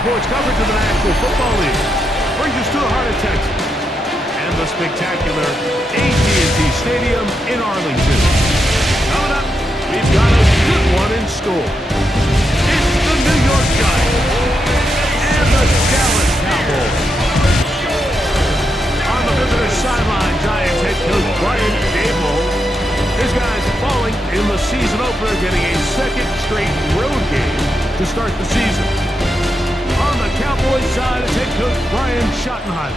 sports coverage of the National Football League brings us to the heart of Texas and the spectacular AT&T Stadium in Arlington. Coming up, we've got a good one in store. It's the New York Giants and the Dallas Cowboys. On the visitor's sideline, Giants head coach Brian Daboll. His guys falling in the season opener, getting a second straight road game to start the season. On the Cowboys side, it's head coach Brian Schottenheimer.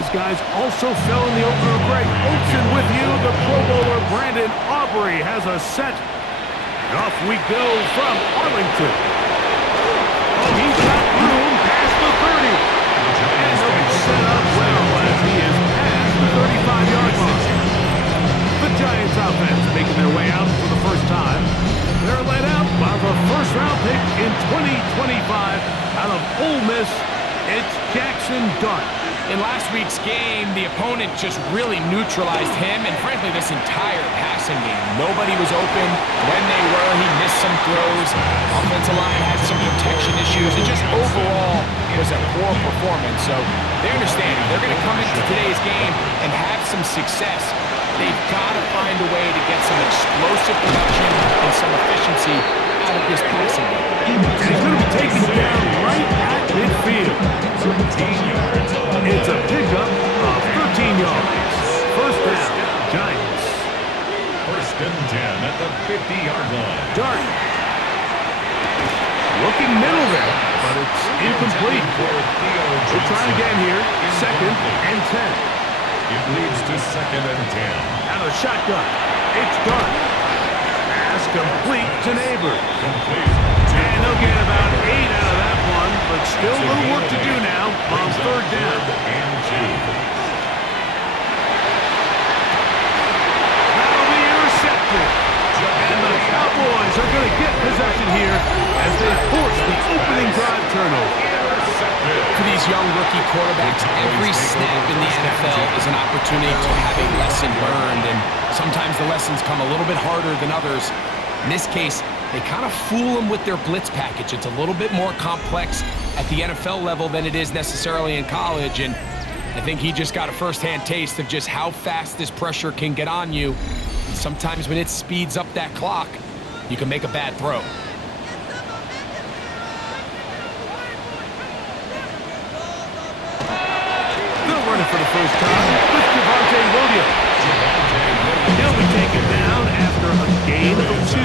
His guys also fell in the opener. Greg Olsen with you. The Pro Bowler Brandon Aubrey has a set. And off we go from Arlington. Oh, he's got room past the 30. And he'll be set up well as he is past the 35-yard line. The Giants offense making their way out for the first time. They're led out by the first-round pick in 2025 out of Ole Miss. It's Jackson Dart. In last week's game, the opponent just really neutralized him and, frankly, this entire passing game. Nobody was open. When they were, he missed some throws. Offensive line had some protection issues. It just overall was a poor performance. So they understand if they're going to come into today's game and have some success, they've got to find a way to get some explosive production and some efficiency out of this passing game. And he's going to be taken down right at midfield. It's a pickup of 13 yards. First down, Giants. First and 10 at the 50-yard line. Dart. Looking middle there, but it's incomplete. We'll try again here. Second and 10. It leads to second and 10. Out of the shotgun. It's Dart. Pass complete to Neighbor. And they'll get about 8 out of that one, but still a little work to do now on third down. That'll be intercepted. And the Cowboys are going to get possession here as they force the opening drive turnover. For these young rookie quarterbacks, every snap in the NFL is an opportunity to have a lesson learned, and sometimes the lessons come a little bit harder than others. In this case, they kind of fool them with their blitz package. It's a little bit more complex at the NFL level than it is necessarily in college, and I think he just got a first-hand taste of just how fast this pressure can get on you. And sometimes when it speeds up that clock, you can make a bad throw. They'll run it for the first time with Javonte Williams. He'll be taken down after a gain of 2.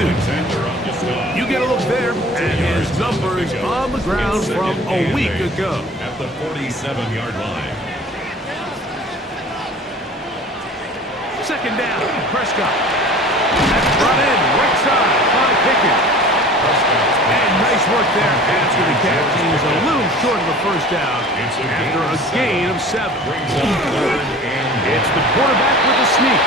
You get a look there at his numbers on the ground from a week ago. At the 47-yard line. Second down, Prescott. That's brought in right side by Pickett. And nice work there after the catch. He was a little short of the first down after a gain of 7. It's the quarterback with a sneak.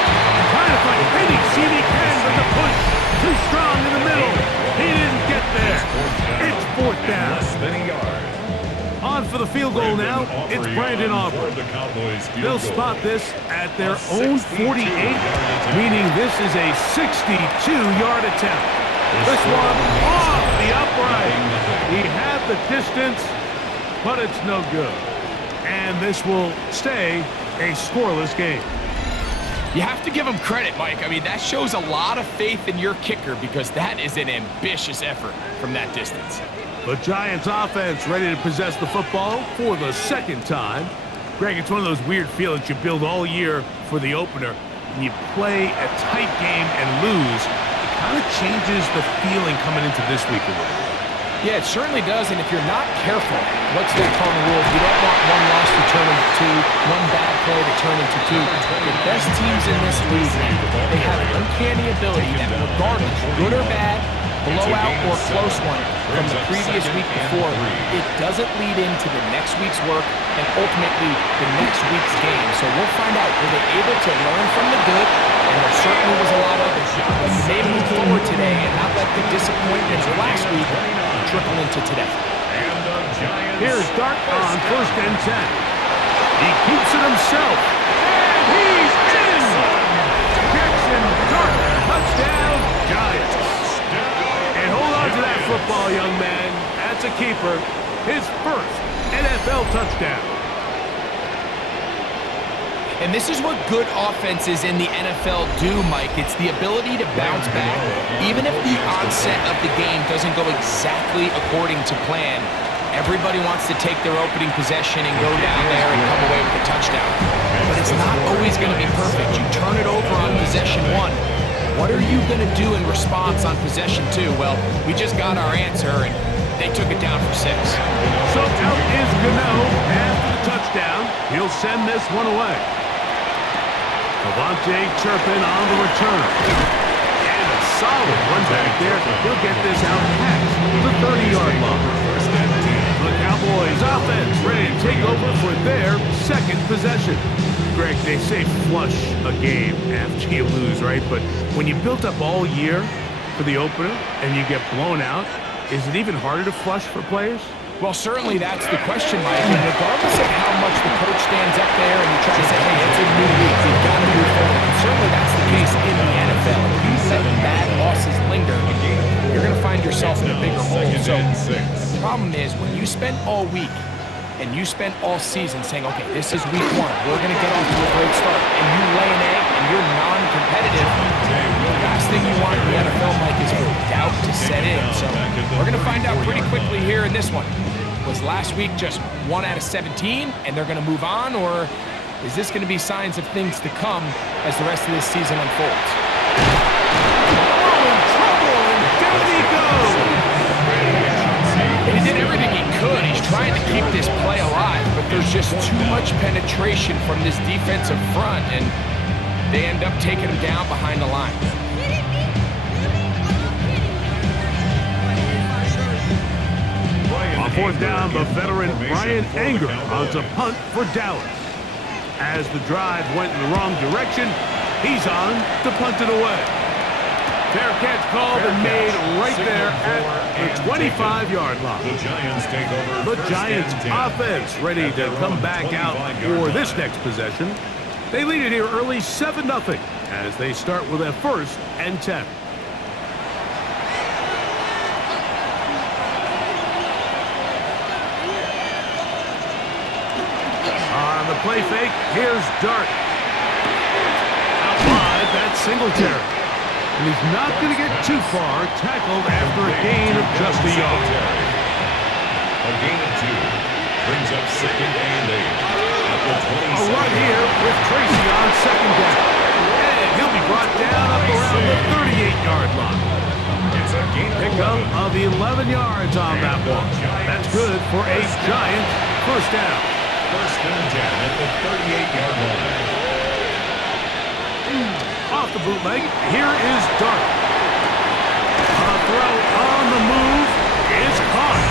Trying to find any seam he can with the push. Too strong in the middle. He didn't get there. It's fourth down. On for the field goal now. It's Brandon Aubrey. They'll spot this at their own 48, meaning this is a 62-yard attempt. This one off the upright. He had the distance, but it's no good. And this will stay a scoreless game. You have to give him credit, Mike. I mean, that shows a lot of faith in your kicker because that is an ambitious effort from that distance. The Giants offense ready to possess the football for the second time. Greg, it's one of those weird feelings you build all year for the opener. When you play a tight game and lose, it kind of changes the feeling coming into this week a little. Yeah, it certainly does, and if you're not careful, what's that called in the rules? You don't want one loss to turn into 2, one bad play to turn into 2. The best teams in this league, they have an uncanny ability that regardless, good or bad, blowout or close one from the previous week before, it doesn't lead into the next week's work and ultimately the next week's game. So we'll find out, were they able to learn from the good? And there certainly was a lot of it. But they move forward today and not let the disappointments of last week trickle into today. Here's Dart on first and 10. He keeps it himself. And he's in! Jackson Dart, touchdown, Giants. And hold on to that football, young man. That's a keeper. his first NFL touchdown. And this is what good offenses in the NFL do, Mike. It's the ability to bounce back. Even if the onset of the game doesn't go exactly according to plan, everybody wants to take their opening possession and go down there and come away with a touchdown. But it's not always going to be perfect. You turn it over on possession 1. What are you going to do in response on possession 2? Well, we just got our answer, and they took it down for 6. So out is Gano after the touchdown. He'll send this one away. Avante Turpin on the return. And a solid one back there. He'll get this out past the 30-yard line. The Cowboys offense ready to take over for their second possession. Greg, they say flush a game after you lose, right? But when you built up all year for the opener and you get blown out, is it even harder to flush for players? Well, certainly that's the question, Mike. And regardless of how much the coach stands up there and you try to say, hey, it's a new week, we've got to move forward. And certainly that's the case in the NFL. If you let bad losses linger, you're going to find yourself in a bigger hole. So the problem is when you spend all week and you spend all season saying, okay, this is week 1, we're going to get off to a great start, and you lay an egg and you're non-competitive, the last thing you want in the NFL, Mike, is for doubt to set in. So we're going to find out pretty quickly here in this one. Was last week just 1 out of 17 and they're going to move on, or is this going to be signs of things to come as the rest of this season unfolds? Oh, in trouble, and down he goes! And he did everything he could. He's trying to keep this play alive, but there's just too much penetration from this defensive front, and they end up taking him down behind the line. On fourth down, the veteran Brian Anger onto punt for Dallas. As the drive went in the wrong direction, he's on to punt it away. Fair catch called and made right there at the 25-yard line. The Giants take over. The Giants offense ready to come back out for this next possession. They lead it here early 7-0 as they start with a 1st and 10. On the play fake, here's Dart. Out wide, that's Singletary. And he's not going to get too far, tackled after a gain of just a yard. A gain of 2 brings up 2nd and 8 at the 27. A run here with Tracy on 2nd down. And he'll be brought down up around the 38-yard line. It's a gain Pickup of 11 yards on that one. That's good for a Giant 1st down. 1st and 10 at the 38-yard line. Off the bootleg, here is Dart. A throw on the move is caught.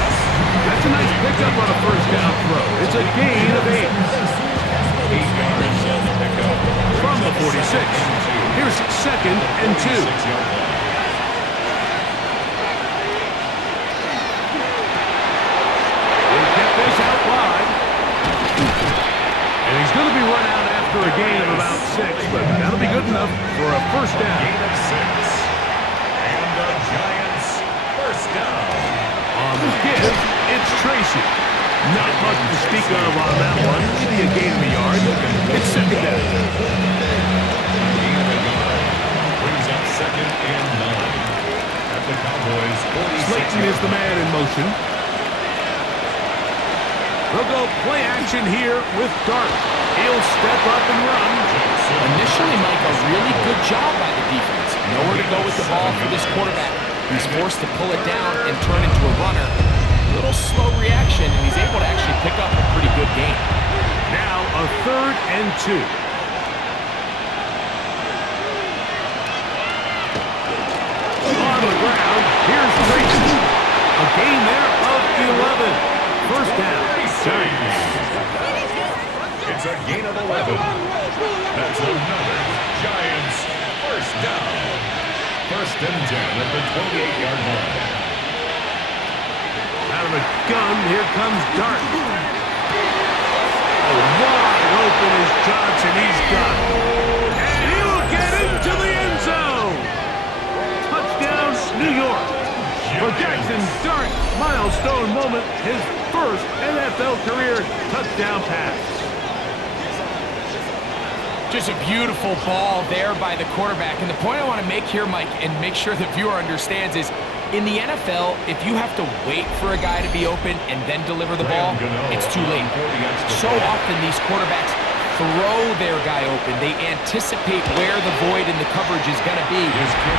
That's a nice pickup on a 1st down throw. It's a gain of 8. 8 yards on the pickup. From the 46. Here's 2nd and 2. 6-yard line. We'll get this out wide. And he's going to be run out after a gain of about 6, but that'll be good enough for a 1st down. Gain of 6. And the Giants 1st down. On the give, it's Tracy. Not much to speak of on that one. Maybe a gain of a yard. It's 2nd down. Gain of a yard brings up 2nd and 9 at the Cowboys 46. Slayton is the man in motion. They'll go play action here with Dart. He'll step up and run. Initially, Mike, a really good job by the defense. Nowhere to go with the ball for this quarterback. He's forced to pull it down and turn into a runner. A little slow reaction, and he's able to actually pick up a pretty good gain. Now a 3rd and 2. On the ground, here's Tracy. A gain there of 11. 1st down. Giants. It's a gain of 11. That's another Giants 1st down. 1st and 10 at the 28-yard line. Out of the gun, here comes Dart. Oh, wide open is Johnson. He's got it. And he'll get into the end zone. Touchdown, New York. For Jackson Dart, milestone moment, his first NFL career touchdown pass. Just a beautiful ball there by the quarterback. And the point I want to make here, Mike, and make sure the viewer understands is, in the NFL, if you have to wait for a guy to be open and then deliver the ball, it's too late. So often these quarterbacks throw their guy open. They anticipate where the void in the coverage is going to be.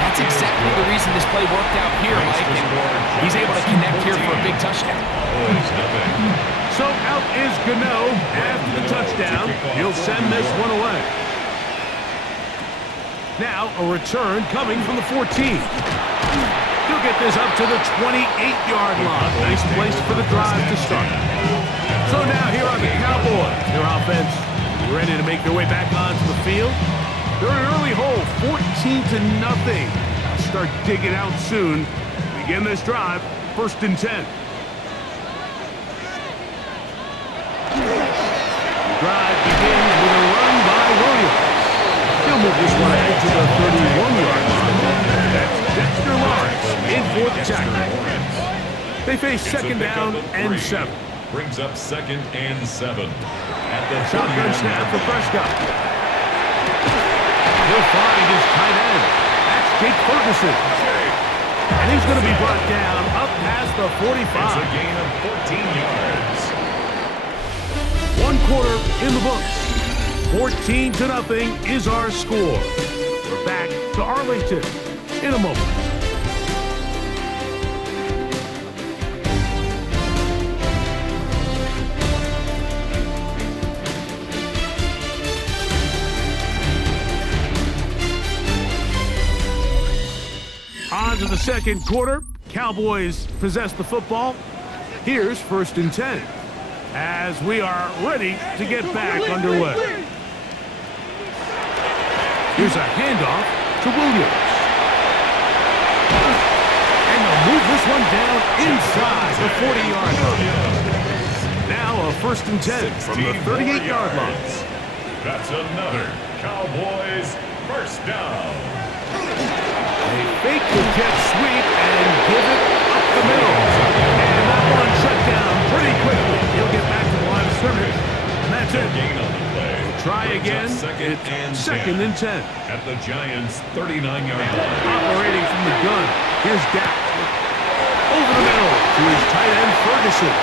That's exactly the reason this play worked out here, Mike. And he's able to connect here for a big touchdown. So out is Gano after the touchdown. He'll send this one away. Now a return coming from the 14. He'll get this up to the 28-yard line. Nice place for the drive to start. So now here are the Cowboys. Their offense ready to make their way back onto the field. They're in an early hole, 14-0. I'll start digging out soon. Begin this drive, 1st and 10. The drive begins with a run by Williams. He'll move this one ahead to the 31-yard line. That's Dexter Lawrence in for the tackle. They face 2nd down and 7. Brings up 2nd and 7. At the shotgun snap for Prescott. He'll find his tight end. That's Jake Ferguson. And he's going to be brought down up past the 45. It's a gain of 14 yards. 1 quarter in the books. 14-0 is our score. We're back to Arlington in a moment. On to the 2nd quarter. Cowboys possess the football. Here's 1st and 10 as we are ready to get back underway. Here's a handoff to Williams. And they'll move this one down inside the 40-yard line. Now a 1st and 10 from the 38-yard line. That's another Cowboys 1st down. They fake the jet sweep and give it up the middle. And that one shut down pretty quickly. He'll get back to the line of scrimmage. And that's it. Try again. It's 2nd and 10. At the Giants' 39-yard line. Operating from the gun. Here's Dak. Over the middle to his tight end, Ferguson.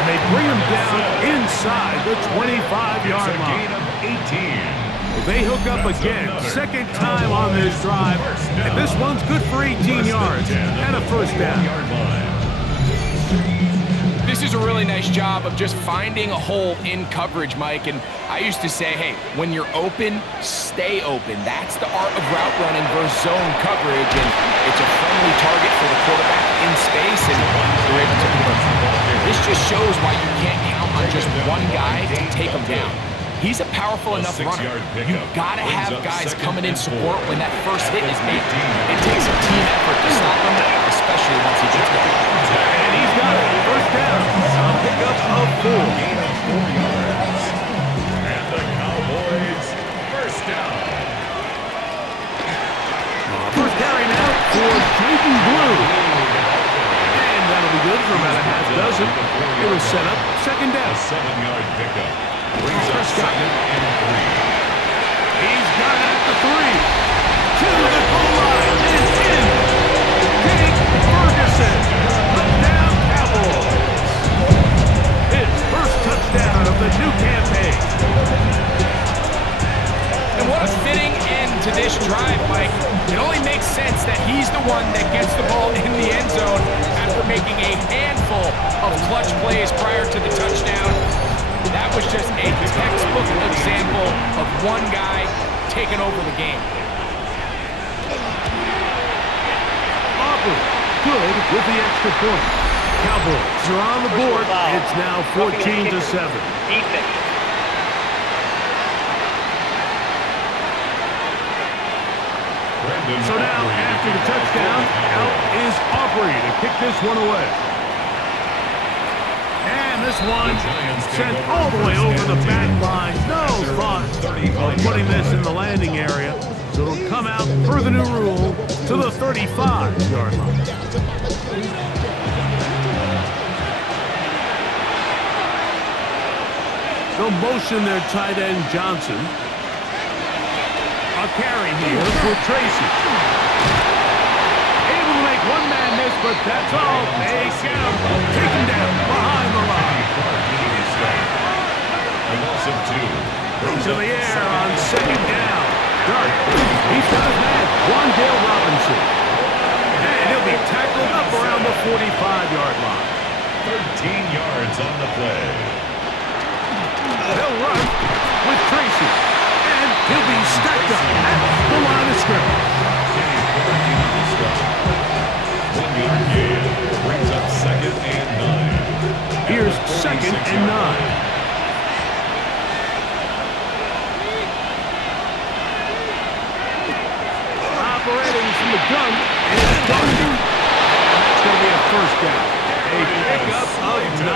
And they bring him down inside the 25-yard line. Gain of 18. They hook up again, 2nd time on this drive, and this one's good for 18 yards and a 1st down. This is a really nice job of just finding a hole in coverage, Mike, and I used to say, hey, when you're open, stay open. That's the art of route running versus zone coverage, and it's a friendly target for the quarterback in space, and they're able to convert. This just shows why you can't count on just one guy to take him down. He's a powerful enough runner. You've got to have guys coming in support when that first hit is made. It takes a team effort to stop him, especially once he gets going. And he's got it. 1st down. A pickup of 4. Gain of 4 yards. And the Cowboys 1st down. First carry now for Jaden Blue. And that'll be good for about a half dozen. It was set up 2nd down. A 7-yard pickup. Brings up 2nd and 3. He's got it at the 3. To the goal line. It's in. Jake Ferguson. Touchdown Cowboys. His first touchdown of the new campaign. And what a fitting end to this drive, Mike. It only makes sense that he's the one that gets the ball in the end zone after making a handful of clutch plays prior to the touchdown. That was just a textbook example of one guy taking over the game. Aubrey, good with the extra point. Cowboys are on the board. It's now 14-7. So now, after the touchdown, out is Aubrey to kick this one away. And this one sent all the way over the back line. No thought of putting this in the landing area. So So it'll come out per the new rule to the 35-yard line. They'll motion their tight end Johnson. A carry here for Tracy. Able to make one man miss, but that's all. They get him. Take him down behind the line. To the air on second down. Dart. He's got his man. Wandale Robinson. And he'll be tackled up around the 45-yard line. 13 yards on the play. They'll run with Tracy. And he'll be stacked up at the line of scrimmage. 1 yard gain brings up 2nd and 9. Here's 2nd and 9. Operating from the gun, and it's done. That's going to be a first down. A pickup of 9.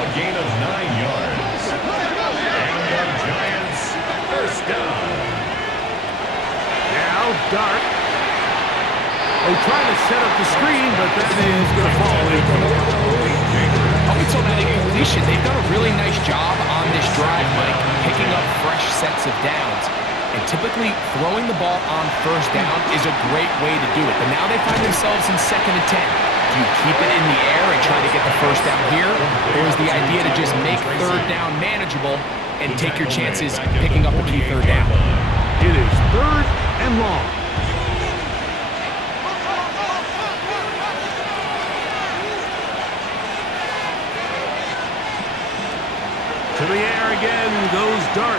A gain of 9 yards. And the Giants first down. Now Dart. They're trying to set up the screen, but that is going to fall in. Up until that incompletion, they've done a really nice job on this drive, Mike, picking up fresh sets of downs. And typically, throwing the ball on first down is a great way to do it. But now they find themselves in 2nd and 10. Do you keep it in the air and try to get the first down here? Or is the idea to just make 3rd down manageable and take your chances picking up a key 3rd down? It is 3rd and long. To the air again goes Dart.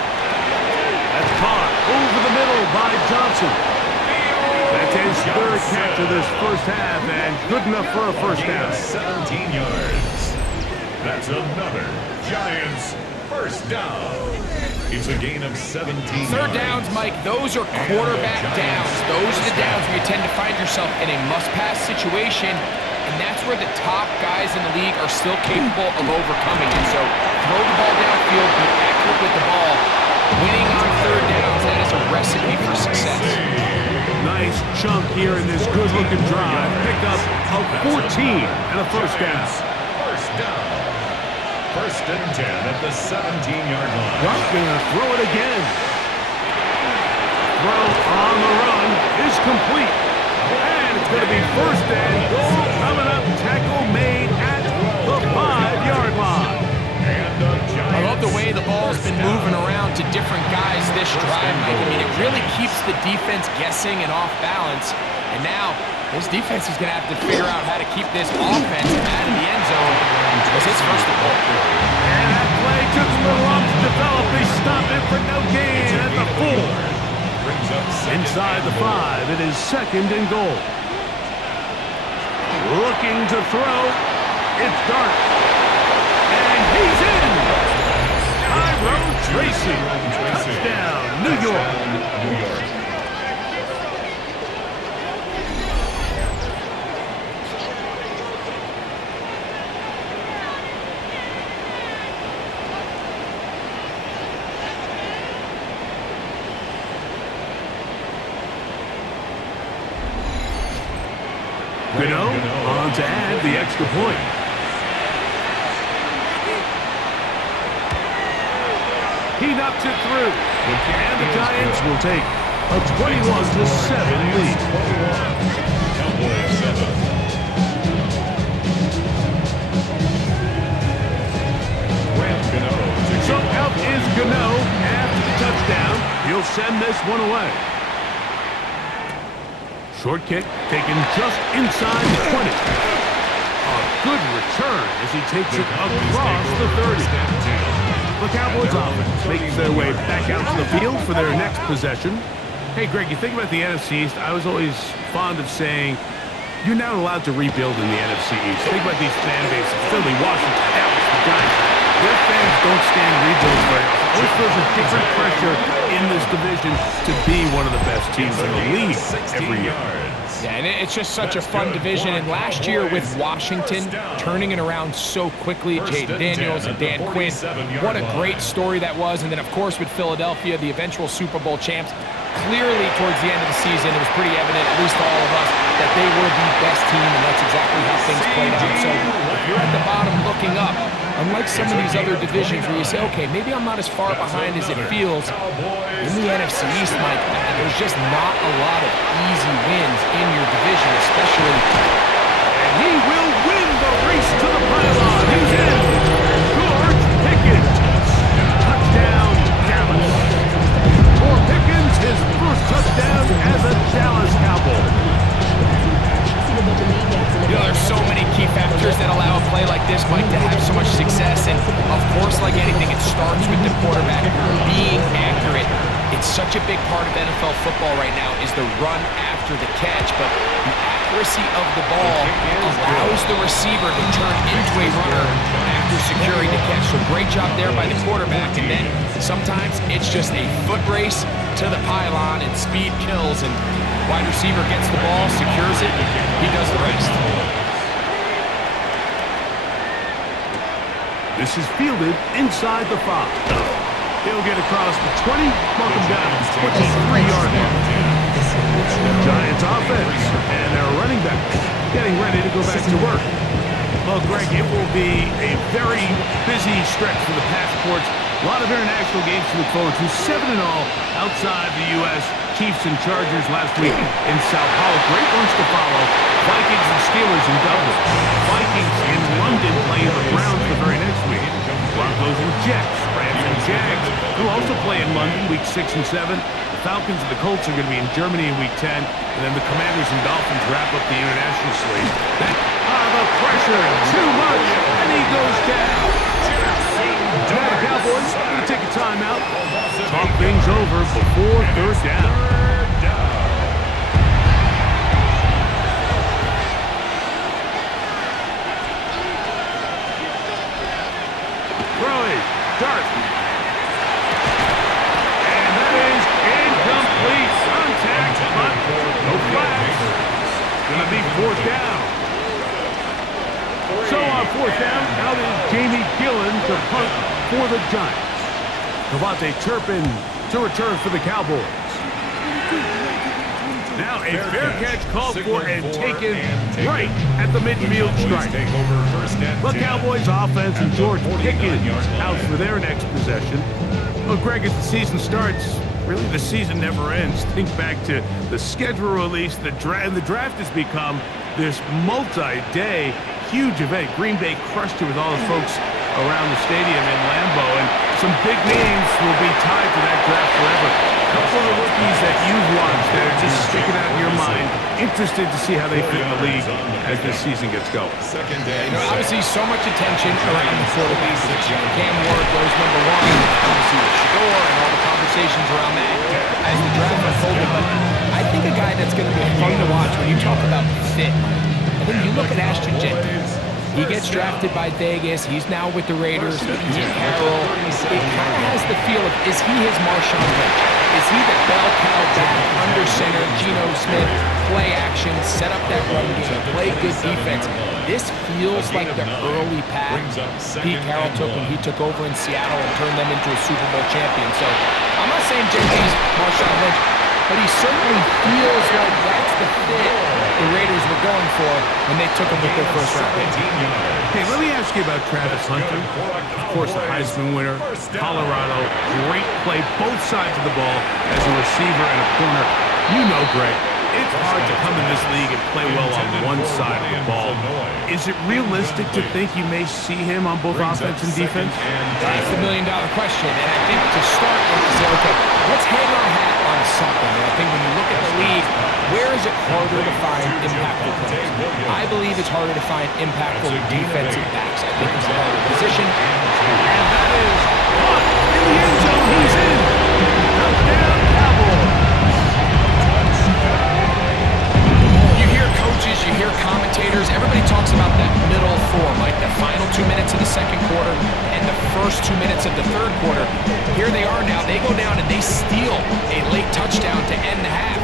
That's caught over the middle by Johnson. That's his 3rd catch of this first half, and good enough for a first down. 17 yards. That's another Giants first down. It's a gain of 17 3rd downs, Mike, those are quarterback downs. Those are the downs where you tend to find yourself in a must-pass situation, and that's where the top guys in the league are still capable of overcoming it. So throw the ball downfield, be accurate with the ball. Winning on 3rd downs, that is a recipe for success. Nice chunk here in this good-looking drive. Pick up of 14 and a first down. First down. 1st and 10 at the 17-yard line. Dart's going to throw it again. Throw on the run is complete. And it's going to be 1st and goal coming up. Tackle made at the 5-yard line. I love the way the ball's been moving around to different guys this drive, Mike. I mean, it really keeps the defense guessing and off balance. And now, this defense is going to have to figure out how to keep this offense out of the end zone because it's 1st and goal. And that play took a little long to develop. They stopped it for no gain at the 4. Inside the 5, it is 2nd and goal. Looking to throw, it's Dart. And he's in! Tracy. Touchdown, New York. Gano on to add the extra point. He knocks it through. And the Giants will take a 21-7 lead. Cowboys 7. So out is Gano after the touchdown. He'll send this one away. Short kick taken just inside the 20. A good return as he takes it across the 30. The Cowboys offense makes their way back out to the field for their next possession. Hey, Greg, you think about the NFC East, I was always fond of saying, you're not allowed to rebuild in the NFC East. Think about these fan bases. Philly, Washington, Dallas, the Giants. Their fans don't stand rebuilds very often. Always feels a different pressure in this division to be one of the best teams in the league every year. Yeah, and it's just such a fun division. And last year with Washington turning it around so quickly, Jaden Daniels and Dan Quinn, what a great story that was. And then, of course, with Philadelphia, the eventual Super Bowl champs, clearly towards the end of the season, it was pretty evident, at least to all of us, that they were the best team, and that's exactly how things played out. So if you're at the bottom looking up, unlike some of these other divisions where you say, okay, maybe I'm not as far behind as it feels, in the NFC East, Mike, there's just not a lot of easy wins in your division, especially. And he will win the race to the pylon. He's in. George Pickens. Touchdown, Dallas. For Pickens, his first touchdown as a Dallas Cowboy. You know, there's so many key factors that allow a play like this, Mike, to have so much success. And, of course, like anything, it starts with the quarterback being accurate. It's such a big part of NFL football right now is the run after the catch, but the accuracy of the ball allows the receiver to turn into a runner after securing the catch. So great job there by the quarterback. And then sometimes it's just a foot race to the pylon and speed kills. And wide receiver gets the ball, secures it, he does the rest. This is fielded inside the 5. He'll get across the 20, mark him down at the 23-yard line. Giants offense and their running back getting ready to go back to work. Well, Greg, it will be a very busy stretch for the passports. A lot of international games to look forward to. 7-0 outside the U.S. Chiefs and Chargers last week in Sao Paulo. Great ones to follow. Vikings and Steelers in Dublin. Vikings in London playing the Browns the very next week. Broncos and Jets. Rams and Jags, who also play in London week 6 and 7. The Falcons and the Colts are going to be in Germany in week 10. And then the Commanders and Dolphins wrap up the international slate. The pressure, too much, and he goes down. Now the Cowboys are going to take a timeout. Talk things over before third down. Throwing, dart. And that is incomplete. Contact, but no flags. Going to be fourth down. So on fourth down, out is Jamie Gillen to punt for the Giants. Devontae Turpin to return for the Cowboys. Now a fair catch called for and taken right at the midfield stripe. The Cowboys offense and George Pickens out for their next possession. Well, Greg, as the season starts, really the season never ends. Think back to the schedule release. The draft has become this multi-day huge event. Green Bay crushed it with all the folks around the stadium in Lambeau, and some big names will be tied to that draft forever. A couple of the rookies that you've watched that are just sticking out in your mind, interested to see how they fit in the league as this season gets going. You know, obviously so much attention around the quarterback position. Cam Ward goes number 1, obviously with Shador and all the conversations around that as the draft unfolded. But I think a guy that's going to be fun to watch when you talk about fit. I think you look at Ashton Jenkins. He gets drafted by Vegas. He's now with the Raiders. Pete Carroll. It kind of has the feel of, is he his Marshawn Lynch? Is he the bell cow back under center, Geno Smith, play action, set up that run game, play good defense? This feels like the early path Pete Carroll took when he took over in Seattle and turned them into a Super Bowl champion. So I'm not saying Jenkins, Marshawn Lynch, but he certainly feels like that's the fit the Raiders were going for when they took him with their first round pick. Hey, let me ask you about Travis Hunter. Of course, the Heisman winner, Colorado, great play, both sides of the ball as a receiver and a corner. You know, Greg, it's hard to come in this league and play well on one side of the ball. Is it realistic to think you may see him on both offense and defense? That's the million-dollar question. And I think to start, you have to say, okay, let's hang our hat on something. And I think when you look at the league, where is it harder to find impactful plays? I believe it's harder to find impactful defensive backs. I think it's a harder position. And that is caught in the end zone. He's in. Touchdown, Cowboys. You hear coaches, you hear commentators, everybody talks about that middle form, like the final 2 minutes of the second quarter and the first 2 minutes of the third quarter. Here they are now. They go down and they steal a late touchdown to end the half.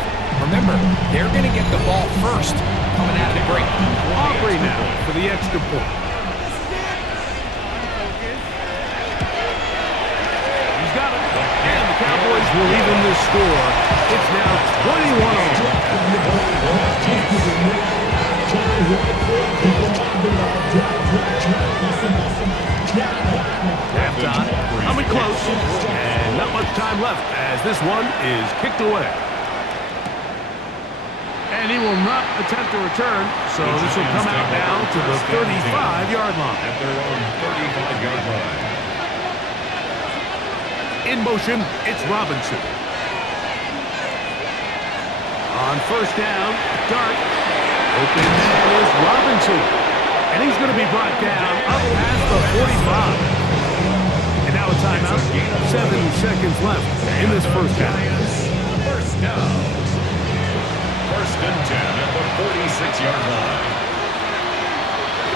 Remember, they're going to get the ball first coming out of the break. Aubrey now for the extra point. He's got it. And the Cowboys will even this score. It's now 21-all. Halftime, coming close, and not much time left as this one is kicked away. And he will not attempt to return, so this will come out now to the 35-yard line. At their own 35-yard line. In motion, it's Robinson. On first down, Dart. Open man is Robinson. And he's going to be brought down up past the 45. And now a timeout. 7 seconds left in this first half. First down. First and 10 at the 46-yard line.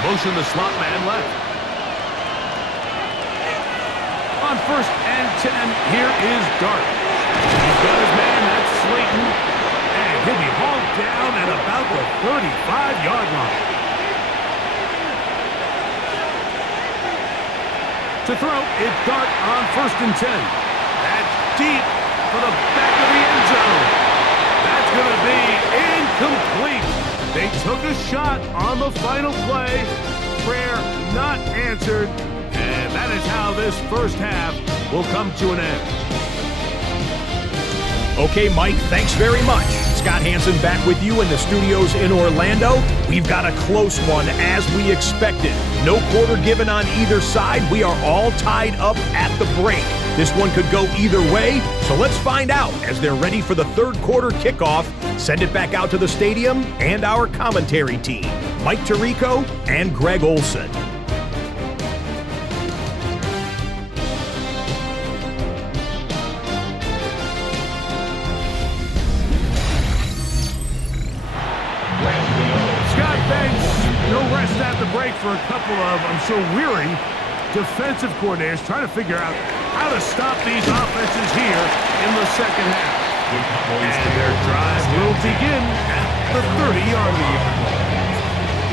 Motion the slot man left. On first and 10, here is Dart. He's got his man, that's Slayton. And he'll be hauled down at about the 35-yard line. To throw, it's Dart on first and 10. That's deep for the back of the end zone. That's going to be incomplete. They took a shot on the final play. Prayer not answered. And that is how this first half will come to an end. Okay, Mike, thanks very much. Scott Hansen back with you in the studios in Orlando. We've got a close one as we expected. No quarter given on either side. We are all tied up at the break. This one could go either way, so let's find out as they're ready for the third quarter kickoff. Send it back out to the stadium and our commentary team, Mike Tirico and Greg Olson. At the break for a couple of, I'm sure, weary defensive coordinators trying to figure out how to stop these offenses here in the second half. And their drive will begin at the 30-yard line.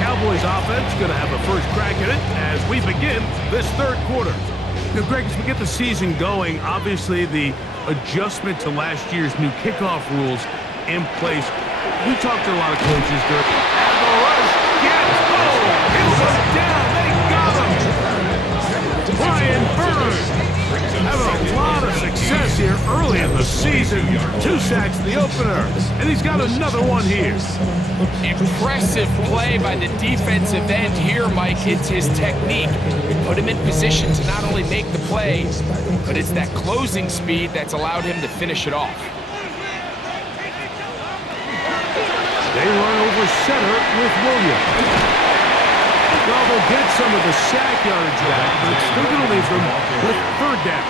Cowboys offense going to have a first crack at it as we begin this third quarter. Now, Greg, as we get the season going, obviously the adjustment to last year's new kickoff rules in place. We talked to a lot of coaches during the rush. He'll go down. They got him. Brian Burns having a lot of success here early in the season. 2 sacks in the opener, and he's got another one here. Impressive play by the defensive end here, Mike. It's his technique. Put him in position to not only make the play, but it's that closing speed that's allowed him to finish it off. They run over center with Williams. Well, they'll get some of the sack yards back, but it's still going to leave them with third down.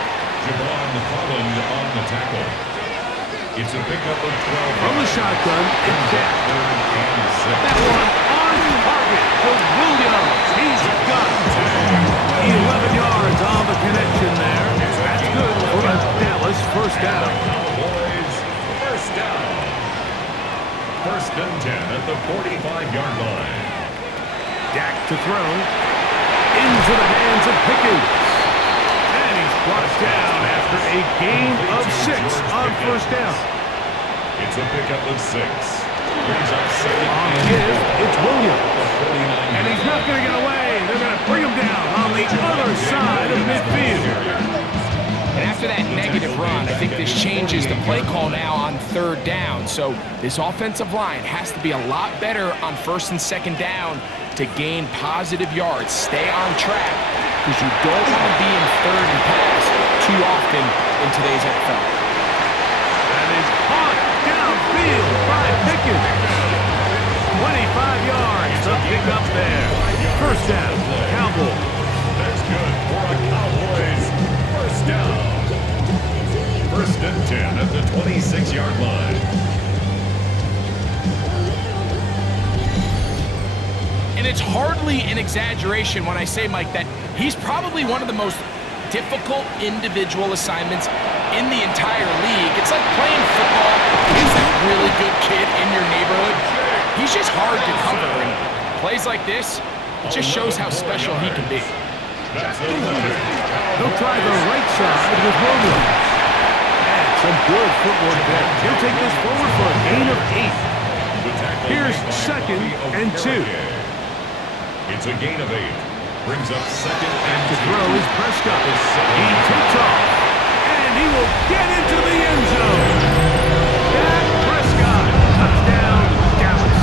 Javon Holland on the tackle. It's a pickup of 12. From the shotgun, it's down. That one on target for Williams. He's got 11 yards on the connection there. That's good for a Dallas first down. Cowboys first down. First and 10 at the 45-yard line. Dak to throw. Into the hands of Pickens. And he's brought down after a gain of 6 on first down. It's a pickup of 6. Brings up second. On the give, it's Williams. And he's not going to get away. They're going to bring him down on the other side of midfield. And after that negative run, I think this changes the play call now on third down. So this offensive line has to be a lot better on first and second down to gain positive yards. Stay on track because you don't want to be in third and pass too often in today's NFL. And it's caught downfield by Pickens. 25 yards to pick up there. First down, Cowboys. That's good for a Cowboys first down. First and 10 at the 26-yard line. And it's hardly an exaggeration when I say, Mike, that he's probably one of the most difficult individual assignments in the entire league. It's like playing football. He's that really good kid in your neighborhood. He's just hard to cover. And plays like this, it just shows how special he can be. He'll try the right side with Romo. And some good footwork there. He'll take this forward for a gain of 8. Here's 2nd and 2. It's a gain of 8. Brings up 2nd and 2. To throw is Prescott. He takes off. And he will get into the end zone. Dak Prescott. Touchdown, Dallas.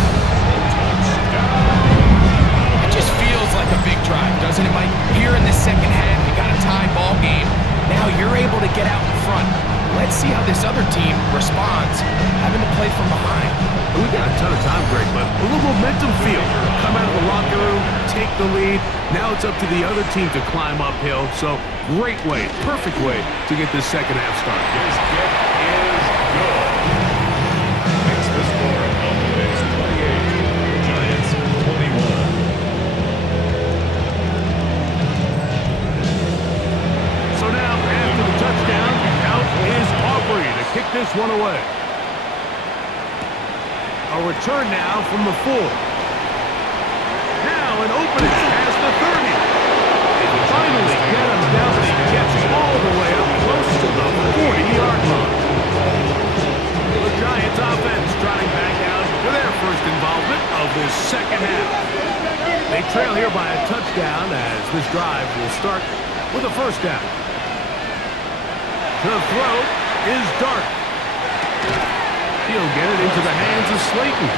It just feels like a big drive, doesn't it, Mike? Here in the second half, you got a tie ball game. Now you're able to get out in front. Let's see how this other team responds, having to play from behind. We got a ton of time, Greg, but a little momentum feel. Come out of the locker room, take the lead. Now it's up to the other team to climb uphill. So great way, perfect way to get this second half started. His kick is good. Makes the score Cowboys 28, Giants 21. So now, after the touchdown, out is Aubrey to kick this one away. A return now from the 4. Now an opening past the 30. They finally get him down, but he gets all the way up close to the 40-yard line. The Giants offense trotting back out for their first involvement of this second half. They trail here by a touchdown as this drive will start with a first down. The throw is Dart. He'll get it into the hands of Slayton.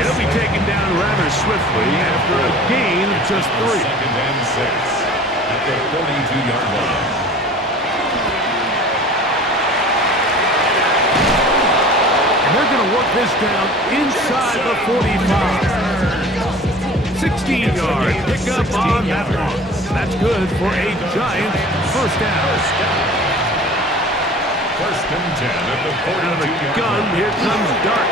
He'll be taken down rather swiftly after a gain of just 3. 2nd and 6 at the 42-yard line. And they're going to work this down inside the 45. 16-yard pickup on that one. That's good for a Giant first down. 1st and 10 at the 42-yard Gun, line. here comes Dart.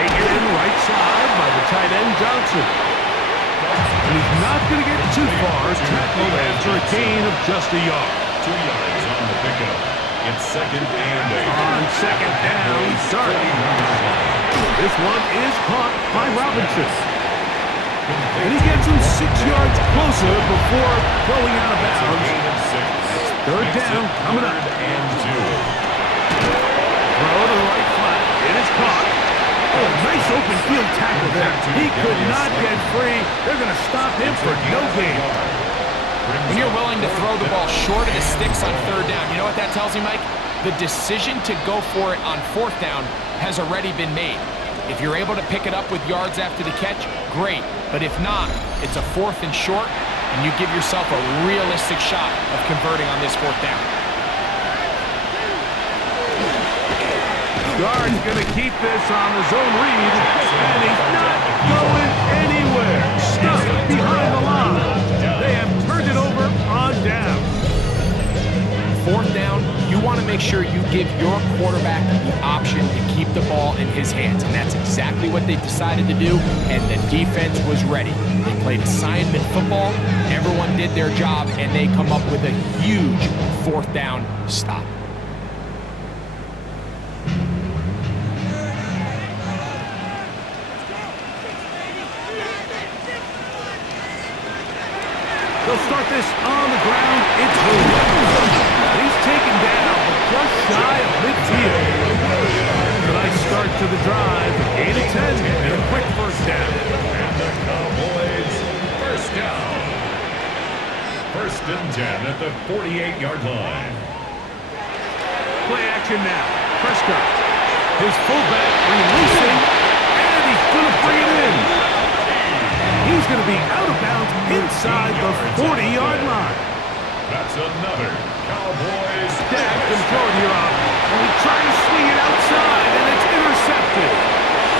Taken in right side by the tight end Johnson. And he's not going to get too far. Tackled after a gain of just a yard. 2 yards on the pickup. It's 2nd and 8. On second down, Dart. This one is caught by Robinson. And he gets him 6 yards closer before going out of bounds. Third down, coming up. And 2. Throw to the right flat. It is caught. Oh, nice open field tackle there. He could not get free. They're going to stop him for no gain. When you're willing to throw the ball short of the sticks on 3rd down, you know what that tells me, Mike? The decision to go for it on 4th down has already been made. If you're able to pick it up with yards after the catch, great. But if not, it's a 4th and short, and you give yourself a realistic shot of converting on this 4th down. Guard's going to keep this on the zone read, and he's not going anywhere. Stuck behind the line. They have turned it over on down. 4th down, you want to make sure you give your quarterback the option to keep the ball in his hands, and that's exactly what they decided to do, and the defense was ready. They played assignment football, everyone did their job, and they come up with a huge 4th down stop. They'll start this on the ground. It's Williams. He's taken down, but just shy of midfield. A nice start to the drive. 8 of 10 and a quick first down. And the Cowboys first down. 1st and 10 at the 48-yard line. Play action now. Prescott. His fullback releasing, and he's going to bring it in. He's going to be out of bounds inside the 40-yard line. That's another Cowboys. Dak can throw it here off. And he tries to swing it outside, and it's intercepted.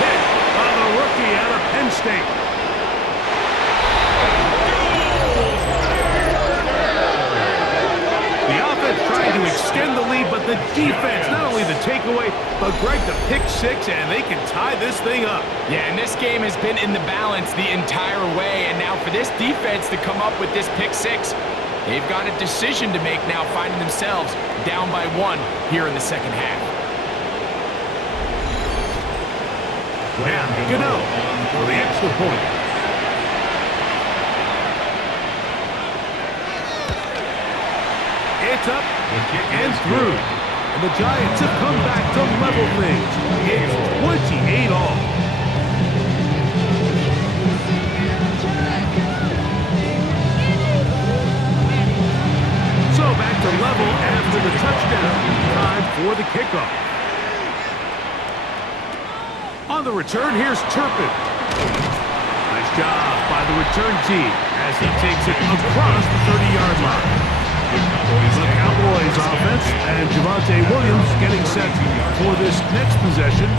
Hit by the rookie out of Penn State. The offense trying to extend the lead, but the defense, not only the takeaway, but Greg, the pick 6, and they can tie this thing up. Yeah, and this game has been in the balance the entire way, and now for this defense to come up with this pick 6, They've got a decision to make now, finding themselves down by 1 here in the second half. Now, Gano for the extra point. It's up and through. And the Giants have come back to level things. It's 28 all. So back to level after the touchdown. Time for the kickoff. On the return, here's Turpin. Nice job by the return team as he takes it across the 30-yard line. The Cowboys offense and Javonte Williams getting set for this next possession.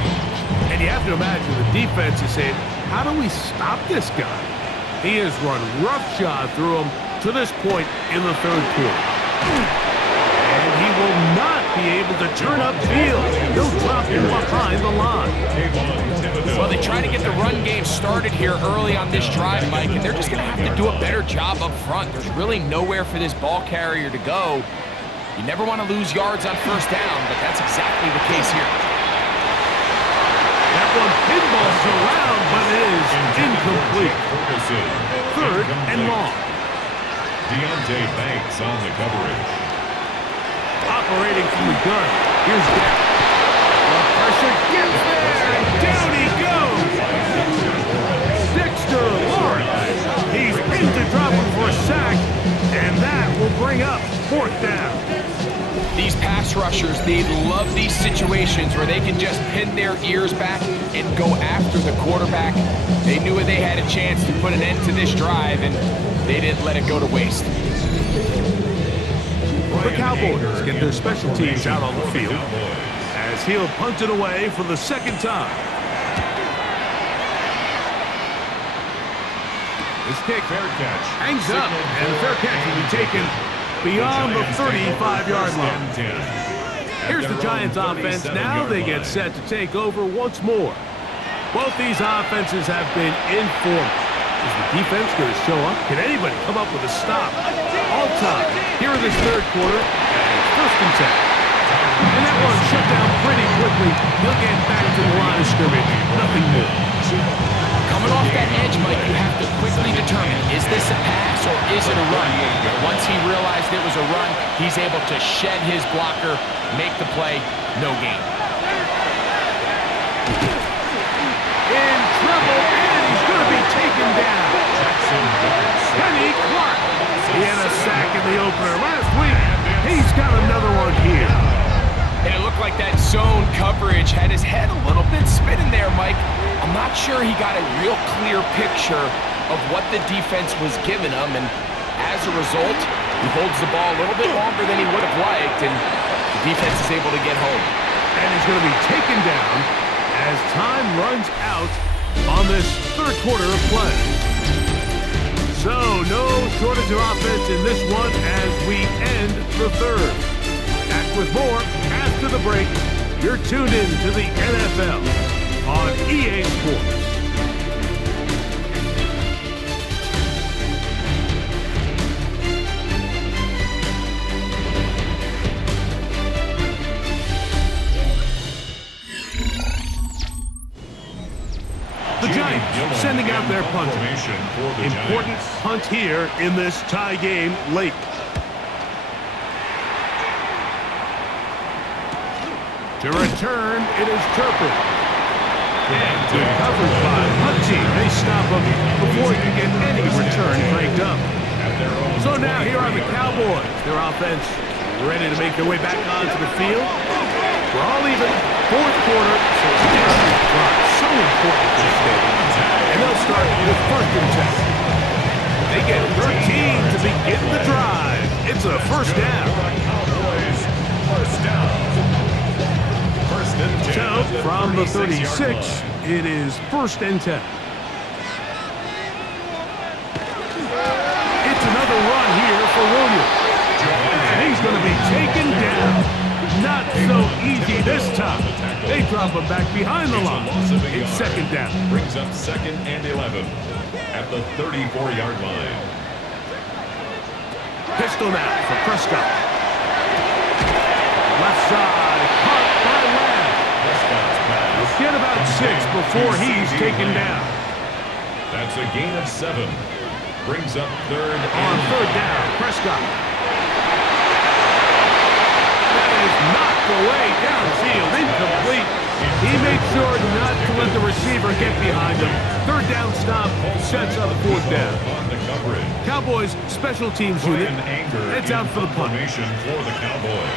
And you have to imagine the defense is saying, how do we stop this guy? He has run roughshod through him to this point in the third quarter. And he will not be able to turn upfield. He'll drop him behind the line. Well, they try to get the run game started here early on this drive, Mike, and they're just going to have to do a better job up front. There's really nowhere for this ball carrier to go. You never want to lose yards on first down, but that's exactly the case here. That one pinballs around, but it is incomplete. Third and long. Deontay Banks on the coverage. Operating from the gun. Here's Dak. The pressure gets there, and down he goes. Dexter Lawrence. He's into dropping for a sack, and that will bring up fourth down. These pass rushers, they love these situations where they can just pin their ears back and go after the quarterback. They knew they had a chance to put an end to this drive, and they didn't let it go to waste. The Cowboys get their special teams out on the field as he'll punt it away for the second time. This kick hangs up, and the fair catch will be taken beyond the 35-yard line. Here's the Giants offense. Now they get set to take over once more. Both these offenses have been in form. Is the defense going to show up? Can anybody come up with a stop? All time here in this third quarter, first and 10. And that one shut down pretty quickly. He'll get back to the line of scrimmage. Nothing more. Coming off that edge, Mike, you have to quickly determine, is this a pass or is it a run? Once he realized it was a run, he's able to shed his blocker, make the play, no gain. In trouble, and he's going to be taken down. Kenny Clark. He had a sack in the opener last week. He's got another one here. And it looked like that zone coverage had his head a little bit spinning there, Mike. I'm not sure he got a real clear picture of what the defense was giving him, and as a result, he holds the ball a little bit longer than he would have liked, and the defense is able to get home. And he's going to be taken down as time runs out on this third quarter of play. So, no shortage of offense in this one as we end the third. Back with more after the break. You're tuned in to the NFL on EA Sports. The Giants sending out their punter. Important punt here in this tie game late. To return, it is Turpin. And good coverage by Hunt team. They stop him before he can get any return cranked up. So now here are the Cowboys. Their offense ready to make their way back onto the field. We're all even. Fourth quarter, so so important to stay. And they'll start with first and 10. They get 13 to begin the drive. It's a first down. So, from the 36, it is first and 10. It's another run here for Williams. And he's going to be taken down. Not so easy this time. They drop him back behind the line. It's second down. Brings up second and 11 at the 34-yard line. Pistol now for Prescott. Left side, caught by Lamb. He'll get about 6 before he's taken down. That's a gain of 7. Brings up third On third down, Prescott. That is knocked away downfield, incomplete. He made sure not to let the receiver get behind him. Third down stop sets up fourth down. Cowboys special teams unit heads out for the punt. For the Cowboys.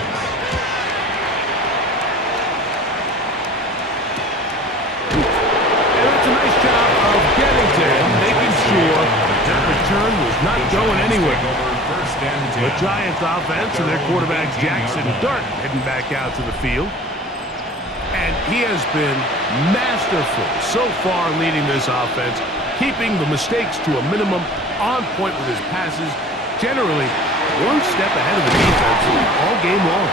And that's a nice job of getting to him, making sure that return was not going anywhere. The Giants offense and their quarterback Jackson Dart heading back out to the field. And he has been masterful so far leading this offense, keeping the mistakes to a minimum, on point with his passes, generally one step ahead of the defense all game long.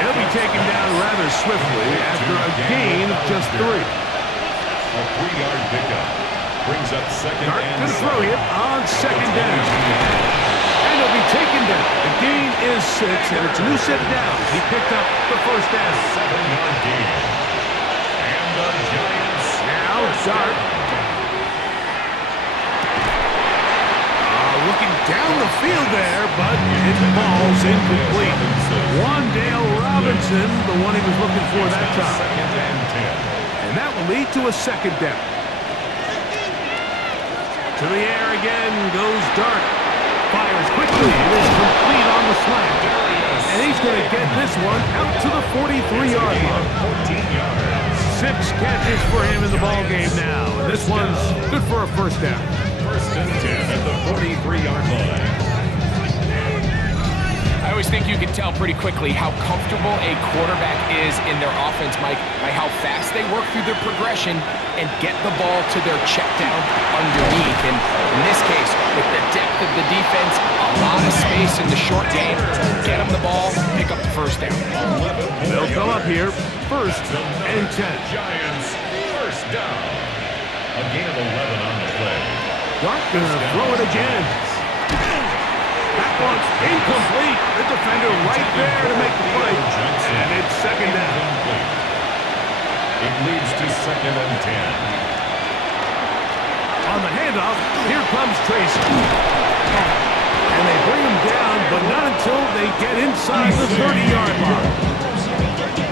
And he'll be taken down rather swiftly after a gain of just 3. A 3-yard pickup brings up second Dart and going to throw him on second down. And he'll be taken down. The gain is 6, and it's a new set of downs. He picked up the first down. 7-yard gain. And the Giants now Dart. Looking down the field there, but it falls incomplete. Wandale Robinson, the one he was looking for that time. And that will lead to a second down. To the air again goes Dart. Fires quickly. It is complete on the slant. And he's going to get this one out to the 43-yard line. 14 yards. 6 catches for him in the ball game now. And this one's good for a first down. First and 10 at the 43-yard line. I always think you can tell pretty quickly how comfortable a quarterback is in their offense, Mike, by how fast they work through their progression and get the ball to their check down underneath. And in this case, with the depth of the defense, a lot of space in the short game, get them the ball, pick up the first down. They'll come up here, first and 10. Giants, first down. A gain of 11 on the play. Dart gonna throw it again. That one's incomplete. The defender right there to make the play. And it's second down. It leads to second and 10. On the handoff, here comes Tracy. And they bring him down, but not until they get inside the 30-yard line.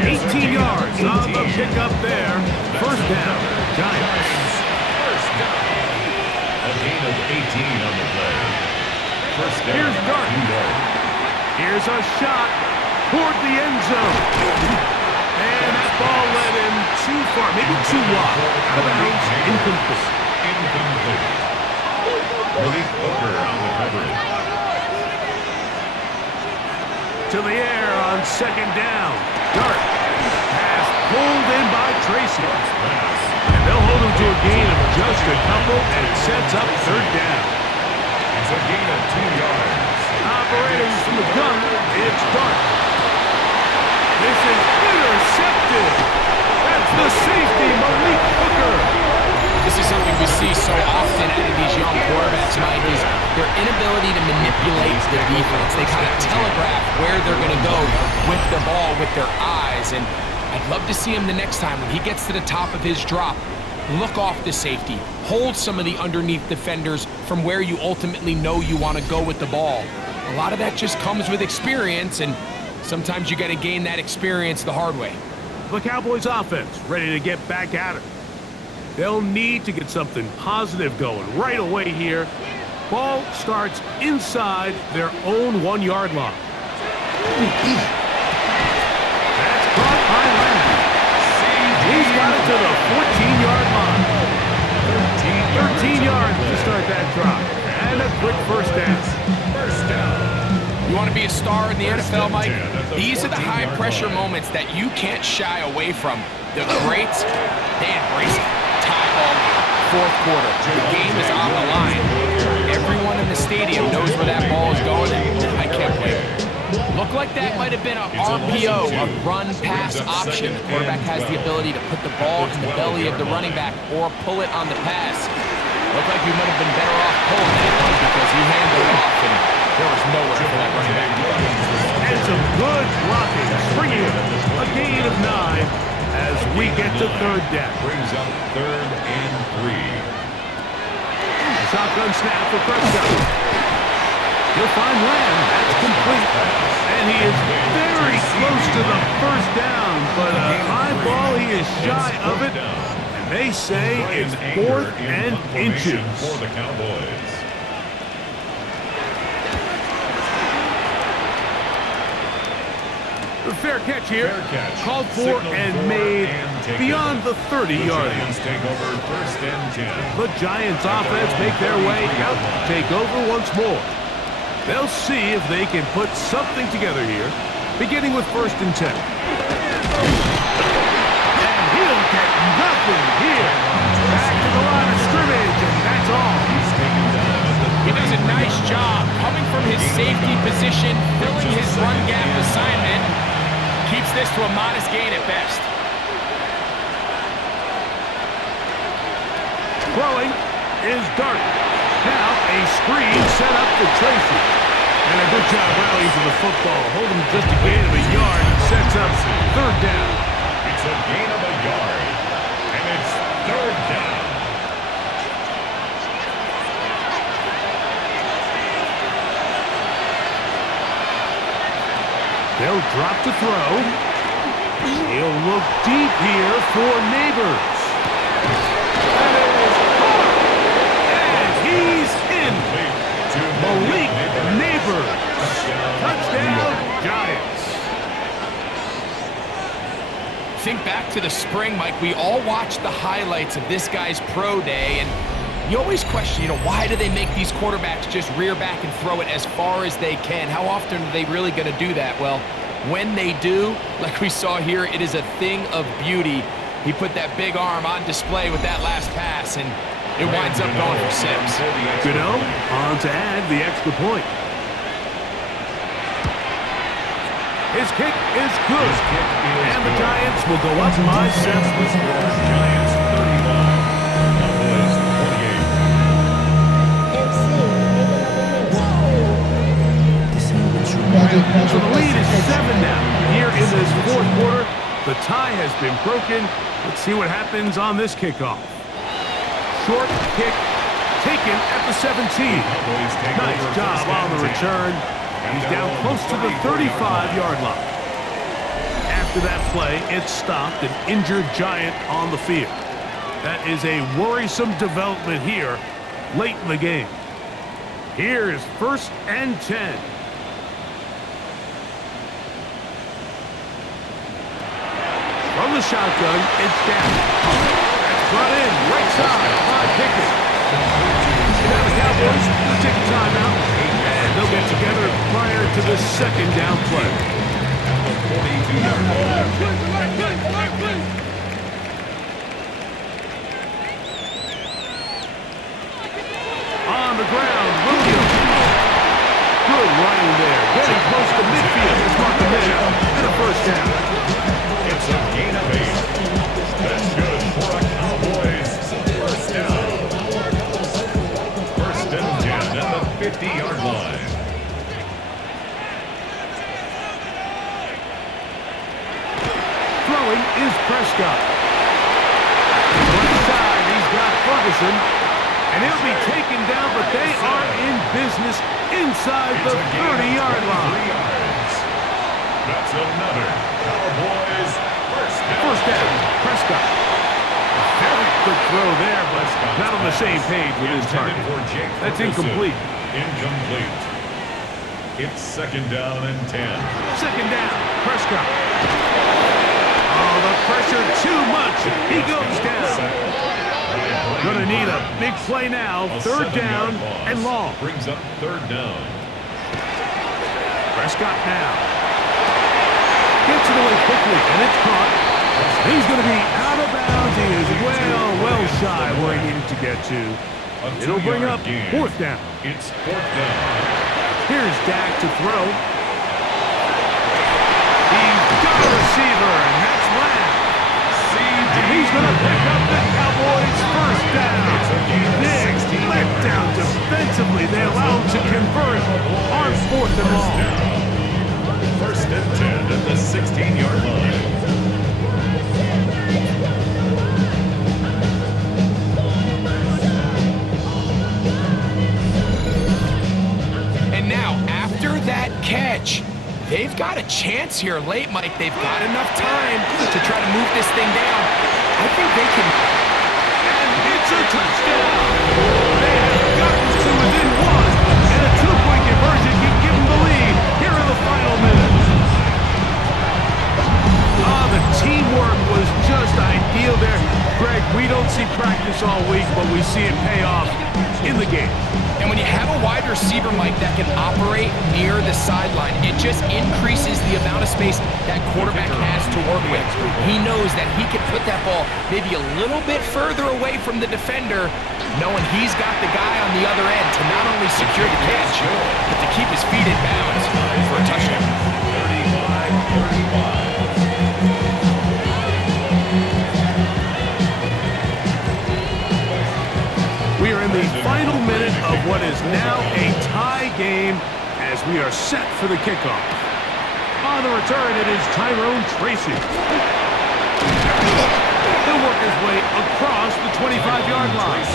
18 yards on the pickup there. First down, Giants. First down. A gain of 18 on the play. First down. Here's Dart. Here's a shot toward the end zone. And that ball led him too far, maybe too wide. Out of bounds, incomplete. Malik Hooker on the coverage. To the air on second down. Dart. Pass pulled in by Tracy. And they'll hold him to a gain of just a couple, and it sets up third down. It's a gain of 2 yards. Operating from the gun, it's Dart. This is intercepted. That's the safety, Malik Hooker. This is something we see so often out of these young quarterbacks, Mike, is their inability to manipulate the defense. They kind of telegraph where they're going to go with the ball, with their eyes. And I'd love to see him the next time when he gets to the top of his drop. Look off the safety. Hold some of the underneath defenders from where you ultimately know you want to go with the ball. A lot of that just comes with experience, and sometimes you got to gain that experience the hard way. The Cowboys offense ready to get back at it. They'll need to get something positive going right away here. Ball starts inside their own 1-yard line. That's caught by Lamb. He's got it to the 14-yard line. 13 yards to start that drive. And a quick first down. First down. You want to be a star in the NFL, Mike? These are the high-pressure moments that you can't shy away from. The greats, they embrace it. Tie ball, fourth quarter. The game is on the line. Everyone in the stadium knows where that ball is going, and I can't blame it. Looked like that might have been a RPO, a run-pass option. The quarterback has the ability to put the ball in the belly of the running back or pull it on the pass. Looked like we might have been better off pulling that one because he handled it off, and bringing up a gain of 9 as we get to third down. Brings up 3rd and 3. Shotgun snap for Prescott. He'll find Lamb. That's complete. And he is very close to the first down, but a high ball, he is shy of it. And they say it's 4th and inches. For the Cowboys. The fair catch here, Fair catch. called for and made beyond the 30-yard line. Take over 1st and 10. The Giants offense make their way out to take over once more. They'll see if they can put something together here, beginning with 1st and 10. And he'll get nothing here. Back to the line of scrimmage, and that's all. He does a nice job coming from his safety position, filling his run gap assignment. Keeps this to a modest gain at best. Throwing is Dart. Now a screen set up for Tracy. And a good job rallying to the football. Holding just a gain of a yard. Sets up 3rd down. It's a gain of a yard. And it's 3rd down. They'll drop to throw. He'll look deep here for Neighbors. And he's in. Malik Neighbors. Touchdown, Giants. Think back to the spring, Mike. We all watched the highlights of this guy's pro day, and you always question, why do they make these quarterbacks just rear back and throw it as far as they can? How often are they really going to do that? Well, when they do, like we saw here, it is a thing of beauty. He put that big arm on display with that last pass, and it winds up going for 6. On to add the extra point. His kick is good. And the Giants will go up by 7. Giants 31. Cowboys 28. So the lead is 7 now. Here in this 4th quarter, the tie has been broken. Let's see what happens on this kickoff. Short kick taken at the 17. Nice job on the return. He's down close to the 35-yard line. After that play, it stopped an injured Giant on the field. That is a worrisome development here late in the game. Here is 1st and 10. From the shotgun, it's down. That's brought in, right side, by Pickett. Now the Cowboys will take a timeout, and they'll get together prior to the 2nd down play. On the ground, Williams. Good running there, getting close to midfield. It's marked the middle, and a 1st down. It's a gain of 8. That's good for a Cowboys 1st down. 1st and 10 at the 50-yard line. Throwing is Prescott. Left side, he's got Ferguson. And he'll be taken down, but they are in business inside the 30-yard line. That's another Cowboys 1st down. Prescott. A very quick throw there, but not on the same page with his target. That's incomplete. Incomplete. It's 2nd down and 10. 2nd down, Prescott. Oh, the pressure too much. He goes down. Gonna need a big play now. 3rd down and long. Brings up 3rd down. Prescott now. Gets it away quickly, and it's caught. He's going to be out of bounds. He is well shy where he needed to get to. It'll bring up 4th down. It's 4th down. Here's Dak to throw. He's got a receiver, and that's Lamb. And he's going to pick up the Cowboys' 1st down. Big letdown defensively. They allow him to convert on 4th and long. 1st and 10 at the 16. 15-yard line. And now, after that catch, they've got a chance here late, Mike. They've got enough time to try to move this thing down. I think they can. And it's a touchdown. They have gotten to within one, and a two-point conversion can give them the lead here in the final minutes. The teamwork was just ideal there. Greg, we don't see practice all week, but we see it pay off in the game. And when you have a wide receiver, Mike, that can operate near the sideline, it just increases the amount of space that quarterback has to work with. He knows that he can put that ball maybe a little bit further away from the defender, knowing he's got the guy on the other end to not only secure the catch, but to keep his feet in bounds for a touchdown. 35-35. We are in the final minute of what is now a tie game as we are set for the kickoff. On the return, it is Tyrone Tracy. He'll work his way across the 25-yard line.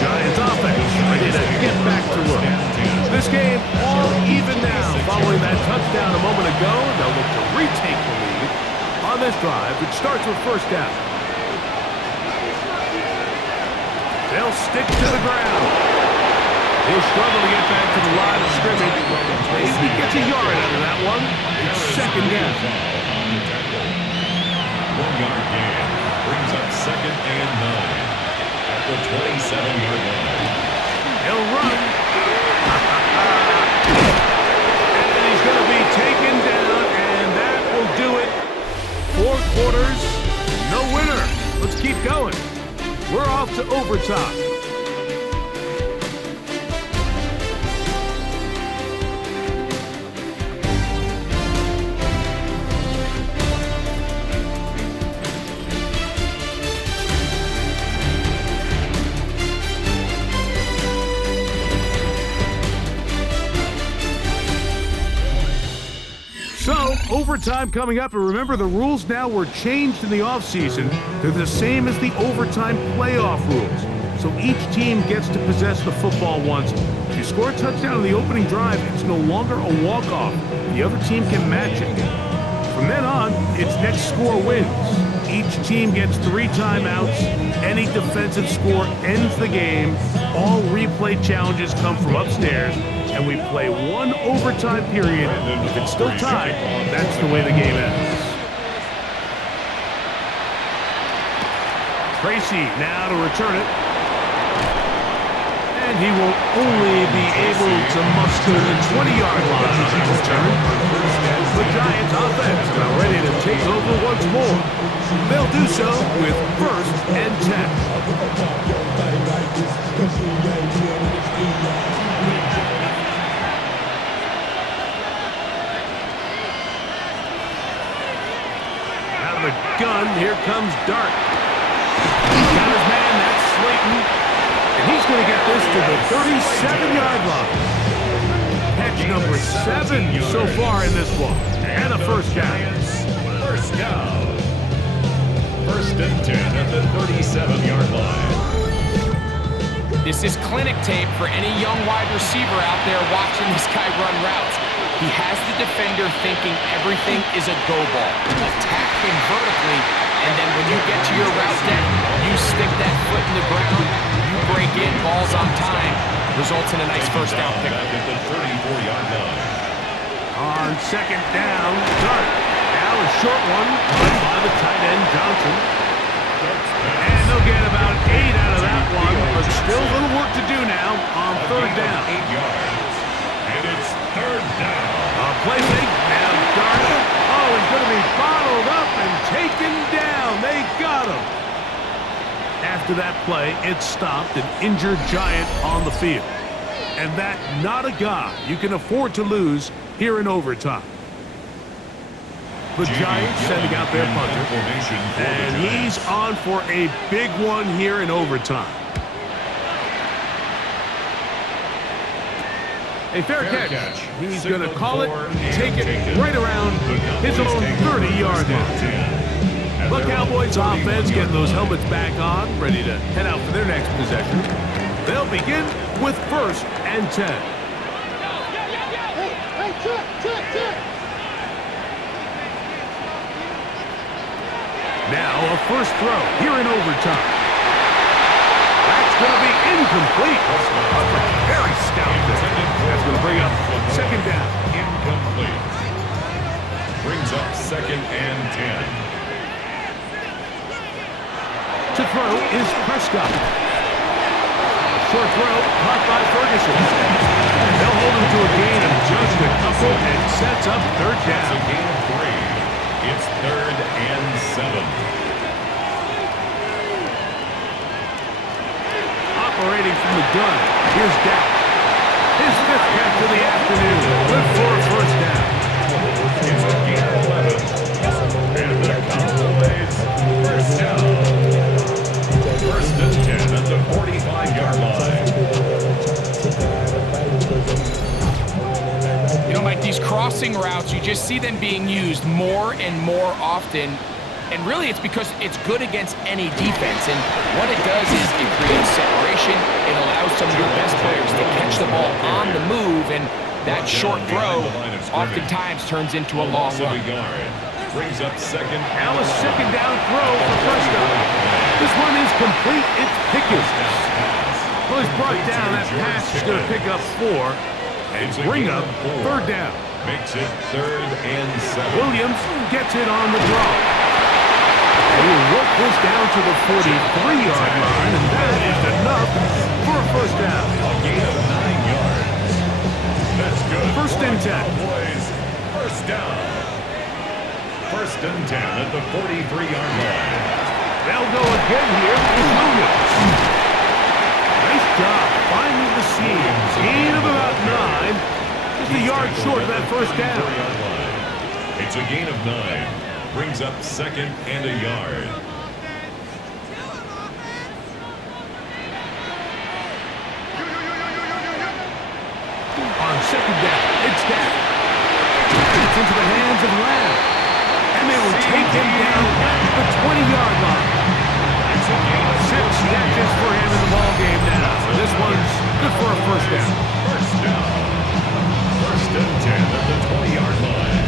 Giants offense ready to get back to work. This game all even now following that touchdown a moment ago. They'll look to retake the lead on this drive, which starts with first down. They'll stick to the ground. He'll struggle to get back to the line of scrimmage. Maybe gets a yard out of that one. It's second down. 1-yard gain brings up 2nd and 9 at the 27-yard line. He'll run. And he's going to be taken down, and that will do it. 4 quarters, no winner. Let's keep going. We're off to overtime. So, overtime coming up, and remember the rules now were changed in the offseason. They're the same as the overtime playoff rules. So each team gets to possess the football once. If you score a touchdown in the opening drive, it's no longer a walk-off. The other team can match it. From then on, it's next score wins. Each team gets 3 timeouts. Any defensive score ends the game. All replay challenges come from upstairs, and we play 1 overtime period. If it's still tied, that's the way the game ends. Tracy now to return it. And he will only be able to muster the 20-yard line on that return. The Giants offense now ready to take over once more. They'll do so with 1st and 10. Out of the gun, here comes Dart. He's got his man, that's Slayton. And he's going to get this to the 37-yard line. Catch number 7 so far in this one. And a first down. First down. 1st and 10 at the 37-yard line. This is clinic tape for any young wide receiver out there watching this guy run routes. He has the defender thinking everything is a go ball. Attack him vertically, and then when you get to your route deck, you stick that foot in the ground, you break in, balls on time, results in a nice first down pickup. At the 34-yard line. On second down, Dart. Now a short one, run by the tight end, Johnson. And they'll get about 8 out of that one, but still a little work to do now on 3rd down. 8 yards. And it's 3rd down. Play fake, now Dart. Oh, he's going to be bottled up and taken down. They got him. After that play, it stopped an injured Giant on the field. And that not a guy you can afford to lose here in overtime. The Giants sending out their punter, and he's on for a big one here in overtime. A fair catch. He's going to Signaled call it, for and take it taken. right around The his Cowboys own take over 30-yard spot line. 10. The Cowboys offense getting those helmets line. back on, ready to head out for their next possession. They'll begin with 1st and 10. Now a first throw here in overtime. That's going to be incomplete. Very stout there. That's going to bring up 2nd down. Incomplete. Brings up 2nd and 10. To throw is Prescott. Short throw caught by Ferguson. They'll hold him to a gain of just a couple and sets up 3rd It's a down. gain of 3. It's 3rd and 7. Operating from the gun, here's Dak. His 5th catch of the afternoon. Good for a 1st down. It's a gain of 11. And the Cowboys, 1st down. 1st and 10 at the 45-yard line. You know, Mike, these crossing routes, you just see them being used more and more often. And really, it's because it's good against any defense. And what it does is it creates separation. It allows some of your best players to catch the ball on the move. And that short throw oftentimes turns into a long Loss of run. a yard. Brings up 2nd. Now a 2nd down throw for Prescott. This one is complete. It's Pickens. Well, he's brought down. That pass is going to pick up 4 and bring up 3rd down. Makes it 3rd and 7. Williams gets it on the draw. He will work this down to the 43-yard line, and that is enough for a 1st down. A gain of 9 yards. That's good. 1st and 10. Cowboys, 1st down. 1st and 10 at the 43-yard line. They'll go again here with Williams. Nice job finding the seams. Gain of about 9. Just a yard short of that 1st down. It's a gain of 9. Brings up 2nd and a yard. On 2nd down, it's Dak. It's into the hands of Lamb. And they will take him down at the 20-yard line. 6 catches for him in the ball game now. This one's good for a 1st down. 1st down. 1st and 10 at the 20-yard line.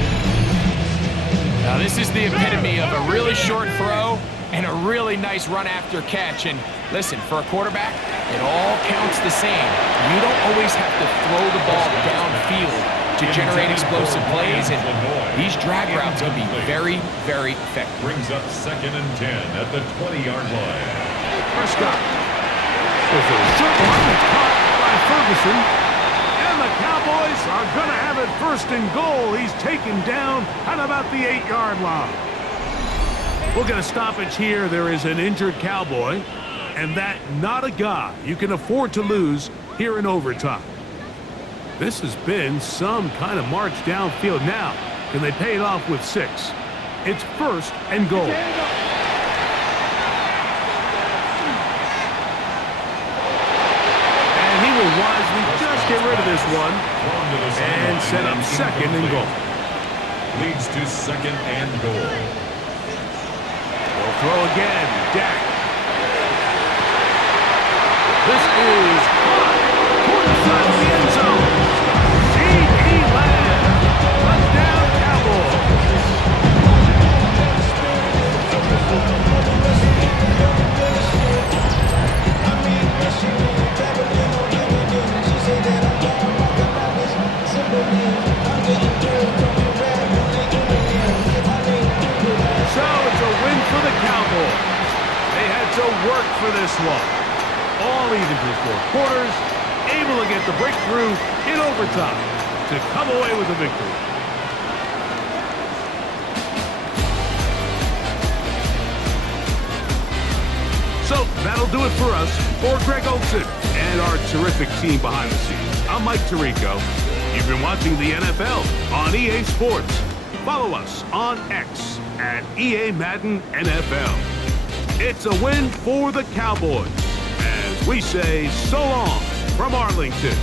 Now, this is the epitome of a really short throw and a really nice run after catch. And listen, for a quarterback, it all counts the same. You don't always have to throw the ball downfield to generate explosive plays, and these drag routes can be very, very effective. Brings up 2nd and 10 at the 20-yard line. Prescott. There's a short one that's caught by Ferguson. And the Cowboys are going to have it 1st and goal. He's taken down at about the 8-yard line. We'll get a stoppage here. There is an injured Cowboy, and that not a guy you can afford to lose here in overtime. This has been some kind of march downfield. Now, can they pay it off with 6? It's 1st and goal. And he will wisely just get rid of this one and set up 2nd and goal. Leads to 2nd and goal. They'll throw again. Dak. This is caught toward the side of the end zone. C.D. Lamb. Touchdown, Cowboys. So it's a win for the Cowboys. They had to work for this one. All even through 4 quarters, able to get the breakthrough in overtime to come away with a victory. So that'll do it for us. For Greg Olson and our terrific team behind the scenes, I'm Mike Tirico. You've been watching the NFL on EA Sports. Follow us on X at EA Madden NFL. It's a win for the Cowboys. As we say so long from Arlington.